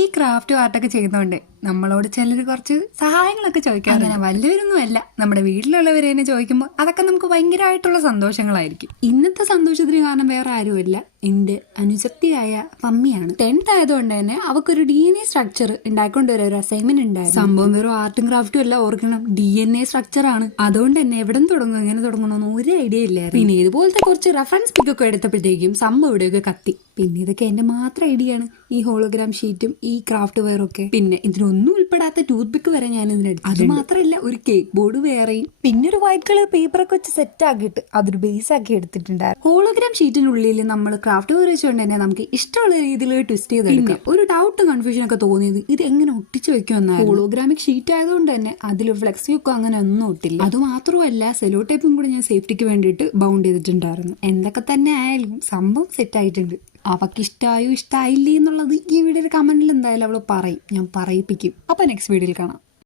ഈ ക്രാഫ്റ്റ് ആർട്ടൊക്കെ ചെയ്യുന്നോണ്ട് നമ്മളോട് ചിലർ കുറച്ച് സഹായങ്ങളൊക്കെ ചോദിക്കാറുണ്ട്. അങ്ങനെ വലിയവരൊന്നും അല്ല, നമ്മുടെ വീട്ടിലുള്ളവരെ തന്നെ ചോദിക്കുമ്പോൾ അതൊക്കെ നമുക്ക് ഭയങ്കരമായിട്ടുള്ള സന്തോഷങ്ങളായിരിക്കും. ഇന്നത്തെ സന്തോഷത്തിന് കാരണം വേറെ ആരുമല്ല, എന്റെ അനുജത്തിയായ പമ്മിയാണ്. 10th ആയതുകൊണ്ട് തന്നെ അവക്കൊരു DNA സ്ട്രക്ചർ ഉണ്ടാക്കൊണ്ട് വരാൻ ഒരു അസൈൻമെന്റ് ഉണ്ടായിരുന്നു. സംഭവം വെറും ആർട്ടും ക്രാഫ്റ്റും അല്ല, ഓർക്കണം DNA സ്ട്രക്ചർ ആണ്. അതുകൊണ്ട് തന്നെ എവിടെ തുടങ്ങും എങ്ങനെ തുടങ്ങണമെന്ന് ഒരു ഐഡിയ ഇല്ലായിരുന്നു. പിന്നെ ഇതുപോലത്തെ കുറച്ച് റെഫറൻസ് പിക്കൊക്കെ എടുത്തപ്പോഴത്തേക്കും സംഭവം ഇവിടെയൊക്കെ കത്തി. പിന്നെ ഇതൊക്കെ എന്റെ മാത്രം ഐഡിയ ആണ്, ഈ ഹോളോഗ്രാം ഷീറ്റും ഈ ക്രാഫ്റ്റ് വെയറൊക്കെ. പിന്നെ ഇതിനൊന്നും ഉൾപ്പെടാത്ത ടൂത്ത് പിക്ക് വരെ ഞാൻ ഇതിനെടുത്തു. അത് മാത്രമല്ല, ഒരു കേക്ക് ബോർഡ് വേറെയും പിന്നെ ഒരു വൈറ്റ് കളർ പേപ്പറൊക്കെ വെച്ച് സെറ്റ് ആക്കിയിട്ട് അതൊരു ബേസ് ആക്കി എടുത്തിട്ടുണ്ടായിരുന്നു. ഹോളോഗ്രാം ഷീറ്റിനുള്ളിൽ നമ്മൾ ക്രാഫ്റ്റ് വെയർ വെച്ചുകൊണ്ട് തന്നെ നമുക്ക് ഇഷ്ടമുള്ള രീതിയിൽ ട്വിസ്റ്റ് ചെയ്ത്. പിന്നെ ഒരു ഡൗട്ട് കൺഫ്യൂഷൻ ഒക്കെ തോന്നിയത് ഇത് എങ്ങനെ ഒട്ടിച്ചു വെക്കുമെന്നാണ്. ഹോളോഗ്രാമിക് ഷീറ്റ് ആയതുകൊണ്ട് തന്നെ അതിൽ ഫ്ലെക്സ് വെക്കോ അങ്ങനെ ഒന്നും ഒട്ടില്ല. അത് മാത്രമല്ല, സെലോ ടേപ്പും കൂടെ ഞാൻ സേഫ്റ്റിക്ക് വേണ്ടിയിട്ട് ബൗണ്ട് ചെയ്തിട്ടുണ്ടായിരുന്നു. എന്തൊക്കെ തന്നെ ആയാലും സംഭവം സെറ്റ് ആയിട്ടുണ്ട്. അവർക്ക് ഇഷ്ടമായോ ഇഷ്ടമായില്ലേ എന്നുള്ളത് ഈ വീഡിയോയുടെ കമന്റിൽ എന്തായാലും അവള് പറയും, ഞാൻ പറയിപ്പിക്കും. അപ്പൊ നെക്സ്റ്റ് വീഡിയോയിൽ കാണാം.